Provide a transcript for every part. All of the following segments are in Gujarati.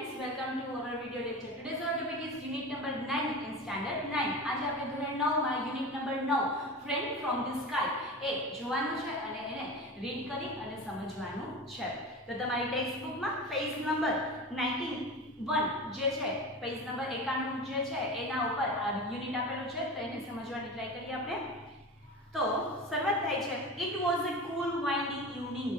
friends, welcome to our video lecture. Today's our topic is unit number 9 in standard 9. આજે આપણે ધોરણ 9 માં unit number 9 friend from the sky એ જોવાનું છે અને એને રીડ કરી અને સમજવાનું છે. તો તમારી ટેક્સ્ટ બુકમાં પેજ નંબર 91 જે છે પેજ નંબર 91 જે છે એના ઉપર આ યુનિટ આપેલું છે તો એને સમજવાની ટ્રાય કરીએ આપણે. તો શરૂઆત થાય છે it was a cool windy evening.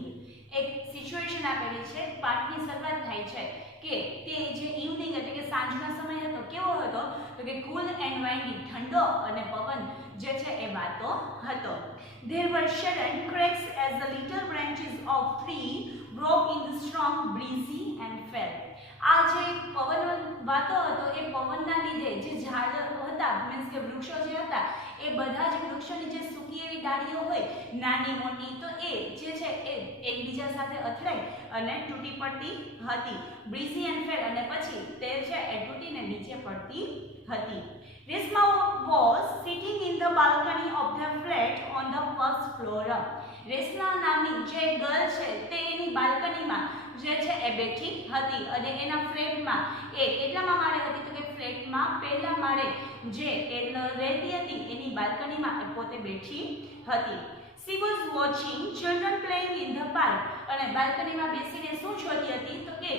એક સિચ્યુએશન આપેલી છે, પાઠની શરૂઆત થાય છે કે તે જે ઇવનિંગ એટલે કે સાંજનો સમય હતો કેવો હતો તો કે કુલ એન્ડ વાઇન્ડી, ઠંડો અને પવન જે છે એ વાતો હતો. There were sudden cracks as the little branches of tree broke in the strong breezy and fell. આ જે પવન વાતો હતો એ પવનના લીધે જે ઝાડ હતા મીન્સ કે વૃક્ષો જે હતા એ બધા જ વૃક્ષોની જે સૂકી એવી ડાળીઓ હોય નાની મોટી તો એ જે છે એ એકબીજા સાથે અથડાઈ અને તૂટી પડતી હતી. બ્રીઝી એન્ડ ફેલ અને પછી તે છે એ તૂટીને નીચે પડતી હતી. Reshma was sitting in the balcony of the flat on the first floor. Reshma નામની જે ગર્લ છે તે એની બાલ્કનીમાં જે છે એ બેઠી હતી અને એના ફ્લેટમાં એ કેટલામાં માળે હતી તો કે ફ્લેટમાં પહેલા માળે જે એ રહેતી હતી એની બાલ્કનીમાં એ પોતે બેઠી હતી. She was watching children playing in the park. અને બાલ્કનીમાં બેસીને શું જોતી હતી તો કે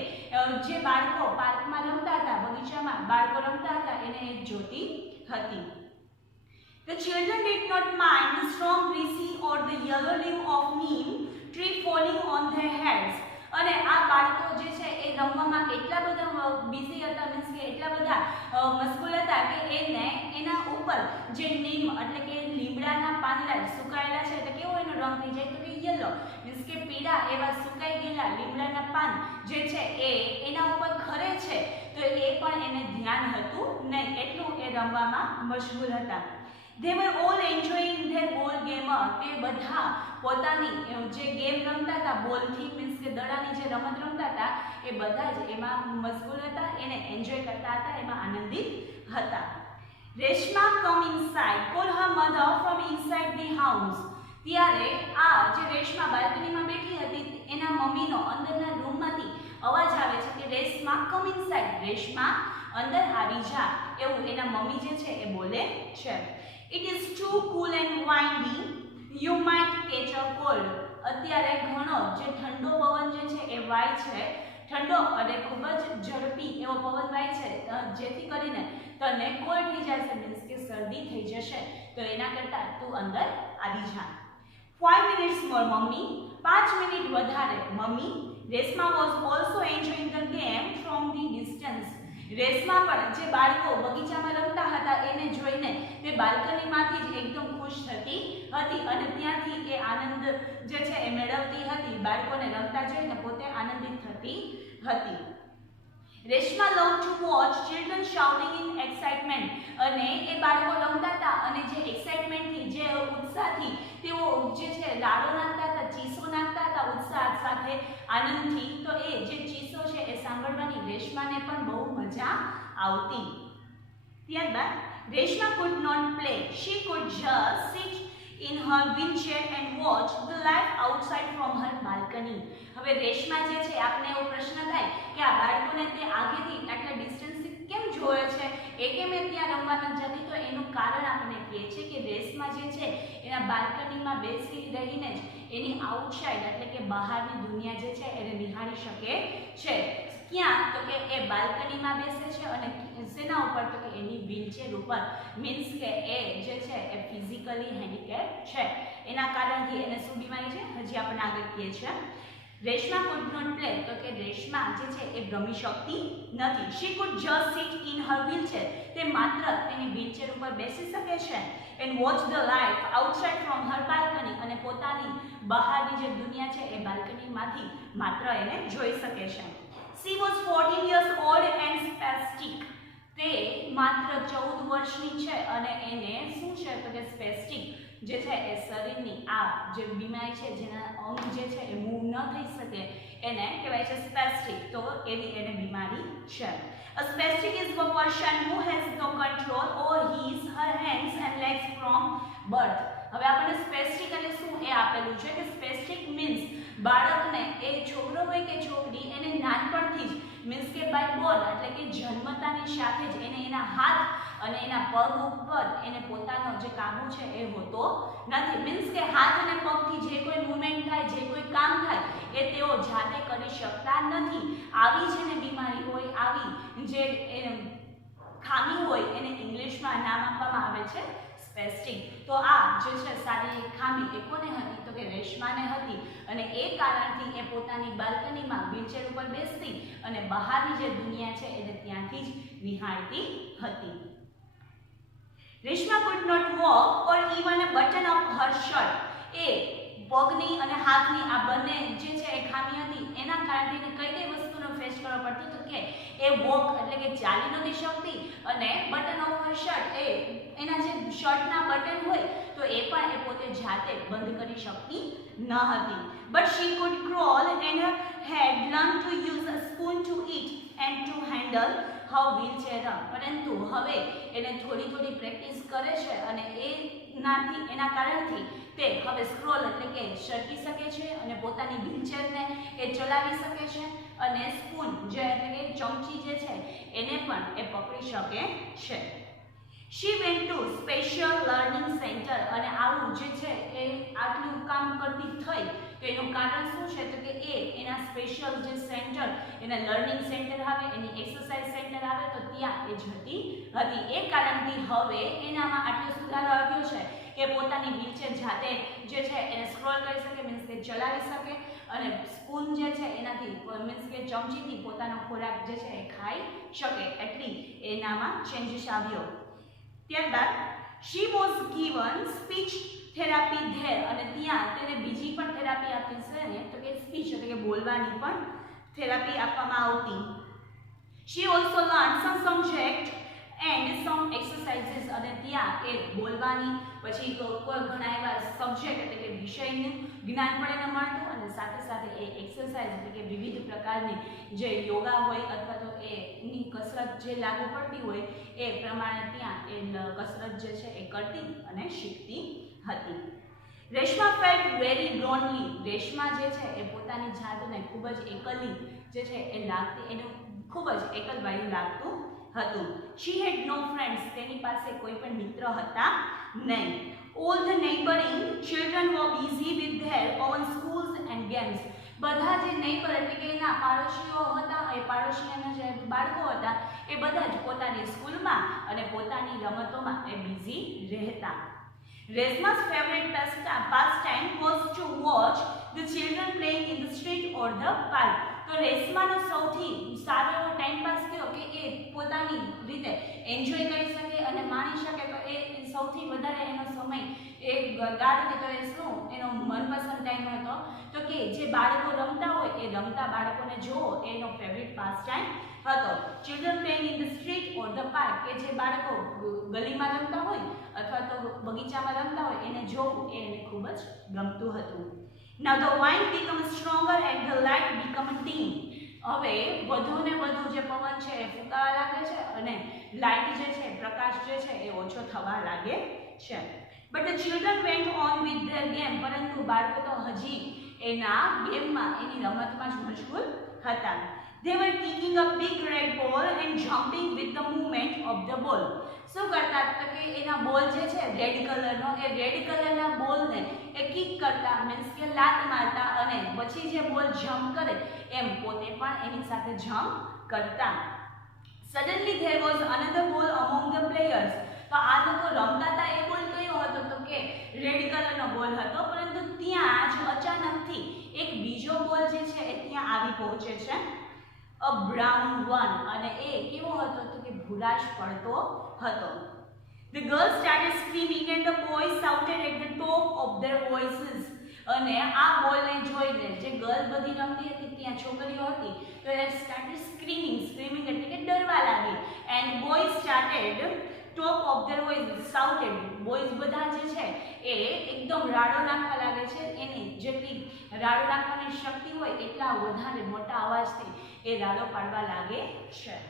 જે બાળકો પાર્કમાં રમતા હતા, બગીચામાં બાળકો રમતા હતા એને એ જોતી હતી. The children did not mind the strong breeze or the yellow leaf of neem tree falling on their heads. અને આ બાળકો જે છે એ રમવામાં એટલા બધા બિઝી હતા મીન્સ કે એટલા બધા મશગુલ હતા કે એને એના ઉપર જે નીમ એટલે કે લીમડાના પાંદડા સુકાયેલા છે એટલે કેવો એનો રંગ થઈ જાય તો કે યલો મીન્સ કે પીળા એવા સુકાઈ ગયેલા લીમડાના પાન જે છે એ એના ઉપર ખરે છે તો એ પણ એને ધ્યાન હતું નહીં, એટલું એ રમવામાં મશગુલ હતા. They were all enjoying their ball game. તે બધા પોતાની જે ગેમ રમતા હતા બોલથી મીન્સ કે દડાની જે રમત રમતા હતા એ બધા જ એમાં મશગુલ હતા, એને એન્જોય કરતા હતા, એમાં આનંદિત હતા. Reshma come inside, call her mother from inside the house. ત્યારે આ જે રેશમા બાલ્કનીમાં બેઠી હતી એના મમ્મીનો અંદરના રૂમમાંથી અવાજ આવે છે કે રેશમા come inside, રેશમા અંદર આવી જા, એવું એના મમ્મી જે છે એ બોલે છે. It is too cool and windy, you might catch a cold. અત્યારે ઘણો જે ઠંડો પવન જે છે એ વાય છે, ઠંડો અને ખૂબ જ ઝડપી એવો પવન વાય છે જેથી કરીને તને કોલ્ડ થઈ જશે મીન્સ કે શરદી થઈ જશે તો એના કરતાં તું અંદર આવી જા. 5 minutes more મમ્મી, 5 મિનિટ વધારે mummy. Reshma was also enjoying the game from the distance. Reshma પણ જે બાળકો બગીચામાં રમતા હતા એને જોઈને તે બાલ્કનીમાંથી જ એકદમ ખુશ થતી હતી અને ત્યાંથી એ આનંદ જે છે એ મેળવતી હતી, બાળકોને રમતા જોઈને પોતે આનંદિત થતી હતી. Reshma loved to watch children shouting in excitement. અને એ બાળકો રમતા હતા અને જે એક્સાઇટમેન્ટથી જે ઉત્સાહથી તેઓ જે છે લાડો નાખતા હતા, ચીસો નાખતા હતા ઉત્સાહ સાથે આનંદથી, તો એ જે ચીસો છે એ સાંભળવાની રેશમાને પણ બહુ મજા આવતી. ત્યારબાદ Reshma could not play, she could just sit in her wheelchair and watch the life outside from her balcony. હવે રેશમા જે છે આપને એવો પ્રશ્ન થાય કે આ બાળકોને તે આગેથી આટલા ડિસ્ટન્સથી કેમ જોવે છે, એ કેમ ત્યાં રમવા ન જતી, તો એનું કારણ આપણે કહીએ છીએ કે રેશમા જે છે એના બાલ્કનીમાં બેસી રહીને જ એની આઉટસાઇડ એટલે કે બહારની દુનિયા જે છે એને નિહાળી શકે છે. ક્યાં તો કે એ બાલ્કનીમાં બેસે છે અને શેના ઉપર તો કે એની વ્હીલચેર ઉપર મીન્સ કે એ જે છે એ ફિઝિકલી હેન્ડીકેપ છે એના કારણથી એને શું બીમારી છે હજી આપણે આગળ કહીએ છીએ. રેશમા could not play તો કે રેશમા જે છે એ રમી શકતી નથી. she could just sit in her wheelchair, તે માત્ર તેની વ્હીલચેર ઉપર બેસી શકે છે and watch the life outside from her balcony અને પોતાની બહારની જે દુનિયા છે એ બાલ્કનીમાંથી માત્ર એને જોઈ શકે છે. she was 14 years old and spastic. તે માત્ર 14 વર્ષની છે અને એને શું છે તો કે સ્પેસ્ટિક જે છે એ શરીરની આ જે બીમારી છે જેના અંગ જે છે એ મૂવ ન થઈ શકે એને કહેવાય છે સ્પેસ્ટિક, તો એવી એને બીમારી છે. A spastic is a person who has no control over his, her hands and legs from birth. હવે આપણને સ્પેસ્ટિક એટલે શું એ આપેલું છે કે સ્પેસ્ટિક મીન્સ બાળકને એ છોકરો હોય કે છોકરી એને નાનપણથી જ મીન્સ કે બાય બોર્ન એટલે કે જન્મતાની સાથે જ એને એના હાથ અને એના પગ ઉપર એને પોતાનો જે કાબુ છે એ હોતો નથી. મીન્સ કે હાથ અને પગથી જે કોઈ મૂવમેન્ટ થાય, જે કોઈ કામ થાય એ તેઓ જાતે કરી શકતા નથી. આવી જેને બીમારી હોય, આવી જે ખામી હોય એને ઇંગ્લિશમાં નામ આપવામાં આવે છે સ્પેસ્ટિક. તો આ જે છે શારીરિક ખામી એ કોને હતી? તો કે રેશમાને હતી. અને એ કારણથી એ પોતાની બાલ્કનીમાં વ્હીલચેર ઉપર બેસતી અને બહારની જે દુનિયા છે એને ત્યાંથી જ નિહાળતી હતી. Reshma could not walk or even a button of her shirt. એ પગની અને હાથની આ બંને જે છે એ ખામી હતી એના કારણે કઈ કઈ વસ્તુનો ફેસ કરવો પડતો? તો કે એ વોક એટલે કે ચાલી નથી શકતી અને બટન ઓફ હર શર્ટ એ એના જે શર્ટના બટન હોય તો એ પણ એ પોતે જાતે બંધ કરી શકતી ન હતી. But she could crawl and had learned to use a spoon to eat and to handle her wheelchair. પરંતુ હવે એને થોડી થોડી પ્રેક્ટિસ કરે છે અને એના કારણથી તે હવે સ્ક્રોલ એટલે કે સરકી શકે છે અને પોતાની વ્હીલચેરને એ ચલાવી શકે છે અને સ્પૂન જે એટલે કે ચમચી જે છે એને પણ એ પકડી શકે છે. She went to special learning center. અને આવું જે છે એ આટલું કામ કરતી થઈ તો એનું કારણ શું છે? તો કે એના સ્પેશિયલ જે સેન્ટર, એના લર્નિંગ સેન્ટર આવે, એની એક્સરસાઇઝ સેન્ટર આવે તો ત્યાં એ જતી હતી. એ કારણથી હવે એનામાં આટલો સુધારો આવ્યો છે કે પોતાની વ્હીલચેર જાતે જે છે એને સ્ક્રોલ કરી શકે, મીન્સ કે ચલાવી શકે અને સ્પૂન જે છે એનાથી મીન્સ કે ચમચીથી પોતાનો ખોરાક જે છે એ ખાઈ શકે. એટલી એનામાં ચેન્જીસ આવ્યો. ત્યારબાદ she was given speech therapy there. અને ત્યાં તેને બીજી પણ થેરાપી આપી છે ને તો કે સ્પીચ એટલે કે બોલવાની પણ થેરાપી આપવામાં આવતી. She also learned some subject and some exercises. અને ત્યાં એ બોલવાની પછી કોઈ ઘણા એવા સબ્જેક્ટ એટલે કે વિષયનું જ્ઞાન પણ એને મળતું અને સાથે સાથે એ એક્સરસાઇઝ એટલે કે વિવિધ પ્રકારની જે યોગા હોય અથવા તો એની કસરત જે લાગુ પડતી હોય એ પ્રમાણે ત્યાં એ કસરત જે છે એ કરતી અને શીખતી હતી. Reshma felt very lonely. Reshma જે છે એ પોતાની જાતને ખૂબ જ એકલી જે છે એ લાગતી, એનું ખૂબ જ એકલવાયું લાગતું હતું. She had no friends. તેની પાસે કોઈ પણ મિત્ર હતા નહીં. All the neighboring children were busy with their own schools and games. બધા જે નેબર એટલે કે એના પાડોશીઓ હતા, એ પાડોશીના જે બાળકો હતા એ બધા જ પોતાની સ્કૂલમાં અને પોતાની રમતોમાં એ બિઝી રહેતા. Resma's favorite pastime was to watch the children playing in the street or the park. તો રેશમાનો સૌથી સારો એવો ટાઈમ પાસ થયો કે એ પોતાની રીતે એન્જોય કરી શકે અને માણી શકે. તો એ સૌથી વધારે એનો સમય એ ગાળે તો એ શું એનો મનપસંદ ટાઈમ હતો તો કે જે બાળકો રમતા હોય એ રમતા બાળકોને જોવો એનો ફેવરિટ પાસ ટાઈમ હતો. Children playing in the street or the park. કે જે બાળકો ગલીમાં રમતા હોય અથવા તો બગીચામાં રમતા હોય એને જોવું એ એને ખૂબ જ ગમતું હતું. Now the wind becomes stronger and the light becomes dim. હવે વધુ ને વધુ જે પવન છે એ ફૂંકાવા લાગે છે અને લાઇટ જે છે પ્રકાશ જે છે એ ઓછો થવા લાગે છે. But the children went on with their game. પરંતુ બાળકો તો હજી એના ગેમમાં એની રમતમાં જ મશગુલ હતા. They were kicking a big red ball and jumping with the movement of the ball. શું કરતા તો કે એના બોલ જે છે રેડ કલરનો એ રેડ કલરના બોલને એ કિક કરતા મીન્સ કે લાત મારતા અને પછી જે બોલ જમ્પ કરે એમ પોતે પણ એની સાથે જમ્પ કરતા. Suddenly there was another ball among the players. તો આ લોકો રમતા હતા એ બોલ કયો હતો તો કે રેડ કલરનો બોલ હતો. પરંતુ ત્યાં જ અચાનકથી એક બીજો બોલ જે છે એ ત્યાં આવી પહોંચે છે, અ બ્રાઉન વન. અને એ કેવો હતો તો કે ભૂરાશ પડતો હતો. The girls started screaming and the boys shouted at the top of their voices. અને આ બોલને જોઈને જે ગર્લ બધી રમતી હતી ત્યાં છોકરીઓ હતી તો એ સ્ટાર્ટેડ સ્ક્રીમિંગ એટલે કે ડરવા લાગી. And boys started top of their voice shouted. Boys બધા જે છે એ એકદમ રાડો નાખવા લાગે છે. એની જેટલી રાડો નાખવાની શક્તિ હોય એટલા વધારે મોટા અવાજથી એ રાડો પાડવા લાગે છે.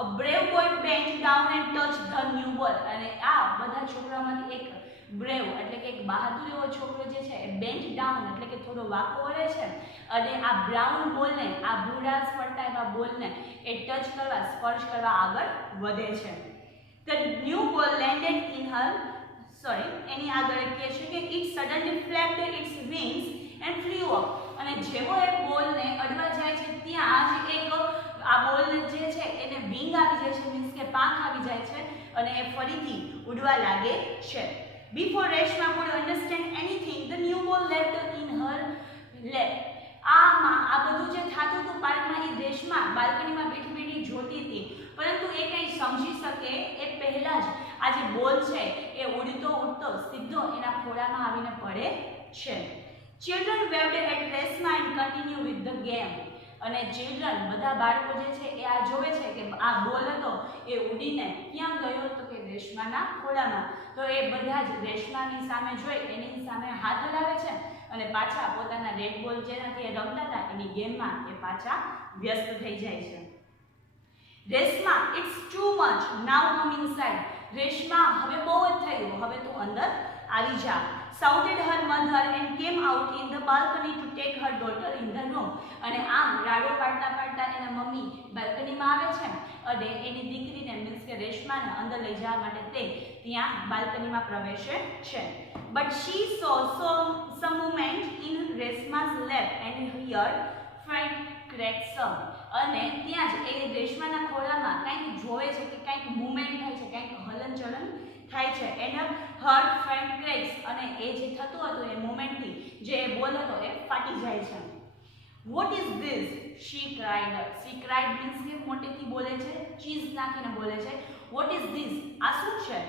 A brave boy bent down and touched the new ball. અને આ બધા છોકરાઓમાંથી એક બ્રેવ એટલે કે એક બહાદુર એવો છોકરો જે છે એ બેન્ટ ડાઉન એટલે કે થોડો વાંકો વળે છે અને આ બ્રાઉન બોલને, આ ભૂરા ફરતા એવા બોલને એ ટચ કરવા, સ્પર્શ કરવા આગળ વધે છે. The new ball landed in her, એની આગળ કહે છે કે it suddenly flapped its wings and flew up. અને જેવો એ બોલને અડવા જાય છે ત્યાં જ એક આ બોલ જે છે એને વિંગ આવી જાય છે, મીન્સ કે પાંખ આવી જાય છે અને એ ફરીથી ઉડવા લાગે છે. Before Reshma could understand anything, the new ball left in her lap. આ બધું જે થતું હતું પાર્કમાં, એ રેશમા બાલ્કનીમાં બેઠી બેઠી જોતી હતી, પરંતુ એ કંઈ સમજી શકે એ પહેલા જ આ જે બોલ છે એ ઉડતો ઉડતો સીધો એના ખોળામાં આવીને પડે છે. Children waved at Reshma and continued with the game. અને ચિલ્ડ્રન, બધા બાળકો જે છે એ આ જોવે છે કે આ બોલ હતો એ ઉડીને ક્યાં ગયો તો કે રેશમાના ખોળામાં. તો એ બધા જ રેશમાની સામે જોઈ એની સામે હાથ હલાવે છે અને પાછા પોતાના રેડ બોલ જેનાથી એ રમતા હતા એની ગેમમાં એ પાછા વ્યસ્ત થઈ જાય છે. Reshma, it's too much, now come inside. Reshma, હવે બહુ જ થયું, હવે તું અંદર આવી જા. Shouted her mother and came out in the balcony to take her daughter in the room. અને આમ રાડો પાડતા પાડતા એના મમ્મી બાલ્કનીમાં આવે છે અને એની દીકરીને મીન્સ કે રેશમાને અંદર લઈ જવા માટે તે ત્યાં બાલ્કનીમાં પ્રવેશે છે. But she saw some movement in Reshma's lap and heard faint cracks. અને ત્યાં જ એ રેશમાના ખોળામાં કંઈક જોવે છે કે કંઈક મૂવમેન્ટ થાય છે, કંઈક હલનચલન થાય છે. એન્ડ હર્ટ ફાઇન ક્રેક્સ, અને એ જે થતું હતું એ મોમેન્ટથી જે બોલ હતો એ ફાટી જાય છે. What is this, she cried. She cried means કે મોટેથી બોલે છે, ચીઝ નાખીને બોલે છે. વોટ ઇઝ ધીસ, આ શું છે?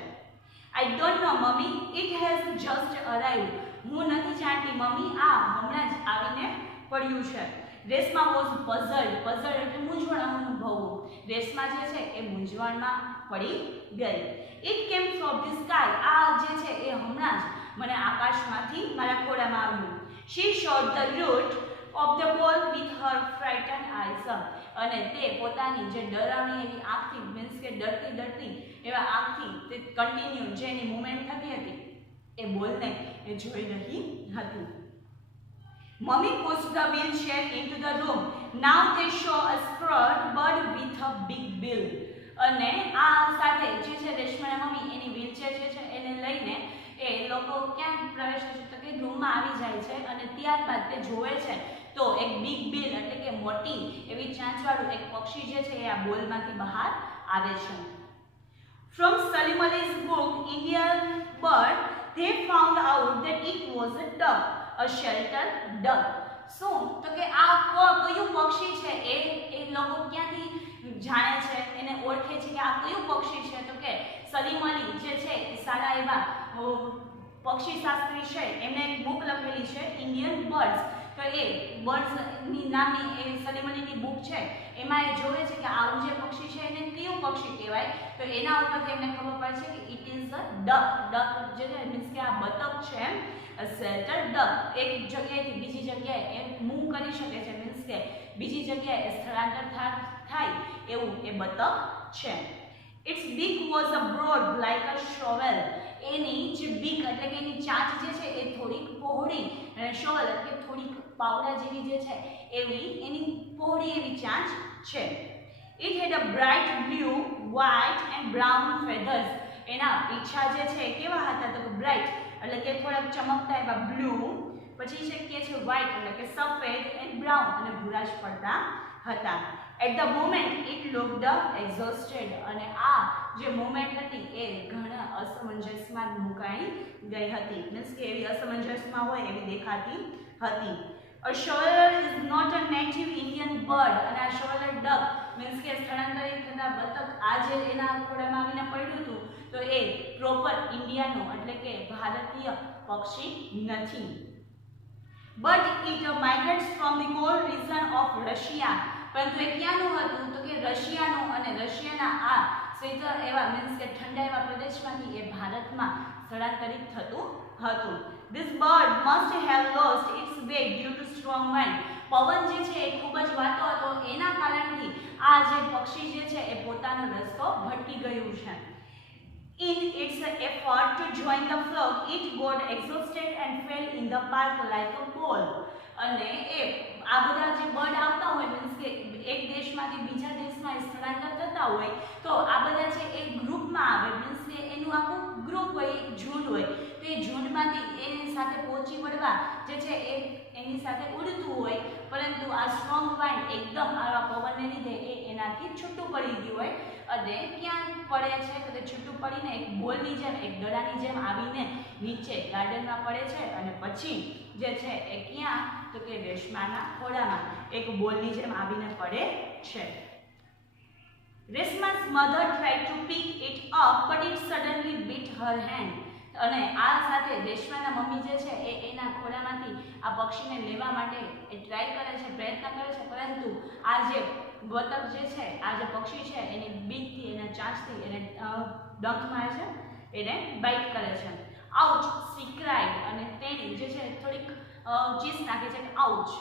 I don't know mummy, it has just arrived. હું નથી જાણતી મમ્મી, આ હમણાં જ આવીને પડ્યું છે. રેશમા વોઝ પઝલ્ડ. પઝલ્ડ એટલે મૂંઝવણ અનુભવવું. રેશમા જે છે એ મૂંઝવણમાં પડી ગઈ. It came from the sky. આ જે છે એ હમણાં જ મને આકાશમાંથી મારા ખોળામાં આવ્યું. She shot the root of the ball with her frightened eyes. અને તે પોતાની જે ડરાવણી એવી આંખથી, મીન્સ કે ડરતી ડરતી એવા આંખથી તે કન્ટિન્યુ જે એની મુવમેન્ટ થતી હતી એ બોલને એ જોઈ રહી હતી. Mummy pushed the wheelchair into the room. Now they show a spurred bird with a big bill. અને આ સાથે જે છે રેશમાના મમ્મી એની વ્હીલચેર જે છે એને લઈને એ લોકો ક્યાં પ્રવેશે છે તો કે રૂમમાં આવી જાય છે અને ત્યારબાદ તે જોવે છે તો એક બિગ બિલ એટલે કે મોટી એવી ચાંચવાળું એક પક્ષી જે છે એ આ બોલમાંથી બહાર આવે છે. From Salim Ali's book Indian Bird, they found out that it was a duck, a sheltered duck. શું તો કે આ કયું પક્ષી છે એ લોકો ક્યાંથી જાણે છે, એને ઓળખે છે કે આ કયું પક્ષી છે તો કે સલીમ અલી જે છે એ સારા એવા પક્ષી શાસ્ત્રી છે, એમણે એક બુક લખેલી છે ઇન્ડિયન બર્ડ્સ. તો એ બર્ડ્સની નામની એ સલીમ અલીની બુક છે, એમાં એ જોવે છે કે આવું જે પક્ષી છે એને કયું પક્ષી કહેવાય. તો એના ઉપરથી એમને ખબર પડે છે કે it is a duck. Duck જે છે મીન્સ કે આ બતક છે, શેલ્ટર ડક. એક જગ્યાએથી બીજી જગ્યાએ એ મૂવ કરી શકે છે, મીન્સ કે બીજી જગ્યાએ સ્થળાંતર થાય એવું એ બતક છે. Its beak was a broad like a shovel. એની જે બીક એટલે કે એની ચાંચ જે છે એ થોડીક પહોળી અને શોવેલ એટલે થોડીક પાવડા જેવી જે છે એવી એની પહોળી એવી ચાંચ છે. It had a bright blue, white and brown feathers. એના પીછા જે છે કેવા હતા તો કે બ્રાઇટ એટલે કે થોડાક ચમકતા એવા બ્લુ, પછી છે કે છે વ્હાઇટ એટલે કે સફેદ એન્ડ બ્રાઉન અને ભૂરાશ પડતા હતા. At the moment it looked exhausted. અને આ જે મોમેન્ટ હતી એ ઘણા અસમંજસમાં મુકાઈ ગઈ હતી, મીન્સ કે એવી અસમંજસમાં હોય એવી દેખાતી હતી. A shoveler is not a native Indian bird. અને આ shoveler duck મીન્સ કે સ્થળાંતરિત થતા બતક આ જે એના ખોળામાં આવીને પડ્યું હતું તો એ પ્રોપર ઇન્ડિયાનું એટલે કે ભારતીય પક્ષી નથી. But it migrates from the cold region of Russia. પરંતુ એ ક્યાંનું હતું તો કે રશિયાનું, અને રશિયાના આ શીતળ એવા મીન્સ કે ઠંડા એવા પ્રદેશમાંથી એ ભારતમાં સ્થળાંતરિત થતું હતું. This bird must have lost its way due to strong wind. પવન જે છે એ ખૂબ જ વાતો હતો, એના કારણથી આ જે પક્ષી જે છે એ પોતાનો રસ્તો ભટકી ગયું છે. In its effort to join the flock, it got exhausted and fell in the park like a ball. અને એ આ બધા જે બર્ડ આવતા હોય મીન્સ કે એક દેશમાંથી બીજા દેશમાં સ્થળાંતર થતા હોય તો આ બધા છે એ ગ્રુપમાં આવે મીન્સ કે એનું આખું ગ્રુપ હોય એક ઝુંડ હોય તો એ ઝુંડમાંથી એની સાથે પહોંચી વળવા જે છે એ એની સાથે ઉડતું હોય પરંતુ આ સ્ટ્રોંગ વાઇન્ડ એકદમ આવા પવનને લીધે એ એનાથી છૂટું પડી ગયું હોય અને ક્યાં પડે છે તો તે છૂટું પડીને એક બોલની જેમ એક દડાની જેમ આવીને નીચે ગાર્ડનમાં પડે છે અને પછી જે છે એ ક્યાં તો કે રેશમાના ખોળામાં એક બોલની જેમ આવીને પડે છે. રેશમા's mother tried to pick it up but it suddenly bit her hand. અને આ સાથે રેશમાના મમ્મી જે છે એ એના ખોળામાંથી આ પક્ષીને લેવા માટે એ ટ્રાય કરે છે પ્રયત્ન કરે છે પરંતુ આ જે બતક જે છે આ જે પક્ષી છે એની બીકથી એના ચાંચથી એને ડંખ મારે છે એને બાઇટ કરે છે. આઉચ she cried અને તેણી જે છે થોડીક ચીસ નાખે છે કે ouch.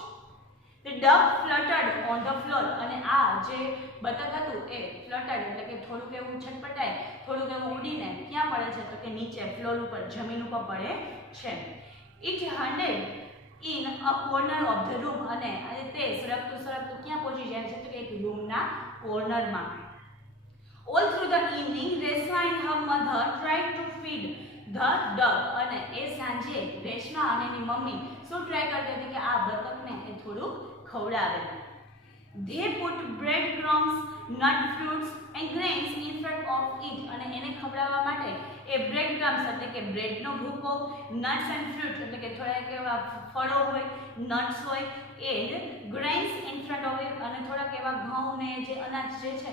The duck fluttered on the floor અને આ જે બતક હતું એ ફ્લટર્ડ એટલે કે થોડુંક એવું છટપટાય થોડુંક એવું ઉડીને ક્યાં પડે છે તો કે નીચે ફ્લોર ઉપર જમીન ઉપર પડે છે. It landed in a corner of the room અને તે સરકતું ક્યાં પહોંચી જાય છે તો કે એક રૂમના કોર્નરમાં. All through the evening Reshma and her mother tried to feed the duck અને એ સાંજે રેશમા અને એની મમ્મી શું ટ્રાય કરતી હતી કે આ બતકને એ થોડુંક ખવડાવે. They put breadcrumbs, nut fruits and grains in front of it અને એને ખવડાવવા માટે એ breadcrumbs એટલે કે બ્રેડનો ભૂકો, nuts and fruits એટલે કે થોડા એવા ફળો હોય, nuts હોય and grains in front of it અને થોડાક એવા ઘઉં ને જે અનાજ જે છે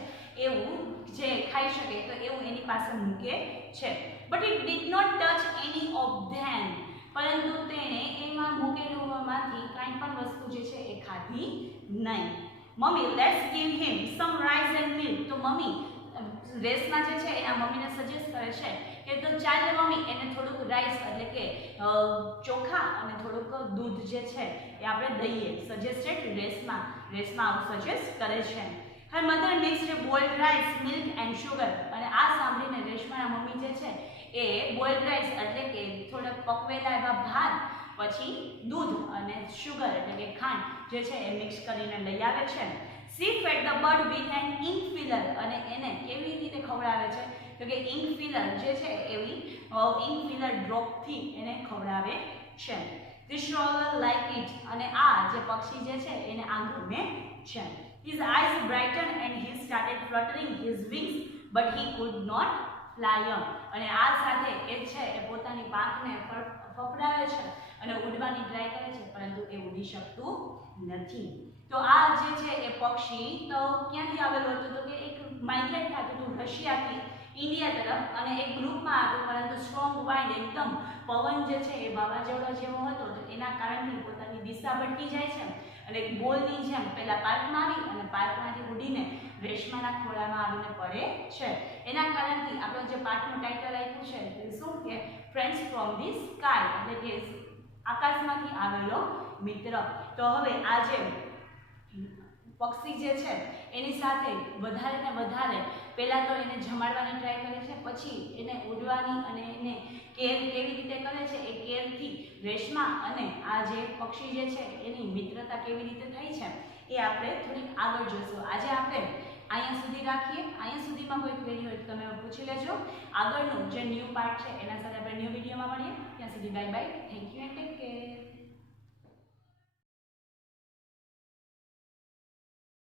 એવું જે ખાઈ શકે તો એવું એની પાસે મૂકે છે. But it did not touch any of them. પરંતુ તેણે એમાં મૂકેલુંમાંથી કાંઈ પણ વસ્તુ જે છે એ ખાધી નહીં. Mummy let's give him some rice and milk. તો મમ્મી રેશમા જે છે એના મમ્મીને સજેસ્ટ કરે છે કે તો ચાલ મમ્મી એને થોડુંક રાઈસ એટલે કે ચોખા અને થોડુંક દૂધ જે છે એ આપણે દઈએ. સજેસ્ટેડ રેશમા આવું સજેસ્ટ કરે છે. Her mother mixed boiled rice, milk and sugar. અને આ સાંભળીને રેશમાના મમ્મી જે છે એ બોઇલ્ડ રાઈસ એટલે કે થોડાક પકવેલા એવા ભાત પછી દૂધ અને શુગર એટલે કે ખાંડ જે છે એ મિક્સ કરીને લઈ આવે છે. She fed the bird with an ink filler અને એને કેવી રીતે ખવડાવે છે તો કે ink filler જે છે એવી ink filler ડ્રોપથી એને ખવડાવે છે. The stroller like it અને આ જે પક્ષી જે છે એને આ ગમે છે. His eyes brightened and he started fluttering his wings but he could not fly on. અને આ સાથે એ છે એ પોતાની પાંખને ફફડાવે છે અને ઉડવાની ટ્રાય કરે છે પરંતુ એ ઉડી શકતું નથી. તો આ જે છે એ પક્ષી તો ક્યાંથી આવેલું હતું તો કે એક માઇગ્રેટ થતું હતું રશિયાથી ઇન્ડિયા તરફ અને એક ગ્રુપમાં હતું પરંતુ સ્ટ્રોંગ વાઇન્ડ એકદમ પવન જે છે એ વાવાઝોડા જેવો હતો તો એના કારણથી પોતાની દિશા ભટકી જાય છે અને એક બોલની જેમ પહેલા પાર્કમાં આવી અને પાર્કમાંથી ઉડીને રેશમાના ખોળામાં આવીને પડે છે. એના કારણથી આપણો જે પાઠનું ટાઇટલ આપ્યું છે તે શું કે ફ્રેન્ડ્સ ફ્રોમ ધી સ્કાય એટલે કે આકાશમાંથી આવેલો મિત્ર. તો હવે આ જે પક્ષી જે છે એની સાથે વધારે ને વધારે પહેલાં તો એને જમાડવાની ટ્રાય કરે છે પછી એને ઉડવાની અને એને કેર કેવી રીતે કરે છે એ કેરથી રેશમા અને આ જે પક્ષી જે છે એની મિત્રતા કેવી રીતે થઈ છે એ આપણે થોડીક આગળ જોઈશું. આજે આપણે અહીંયા સુધી રાખીએ. અહીંયા સુધીમાં કોઈ ક્વેરી હોય તો તમે પૂછી લેજો. આગળનું જે ન્યૂ પાર્ટ છે એના સાથે આપણે ન્યૂ વિડીયોમાં મળીએ. ત્યાં સુધી bye bye. Thank you and take care.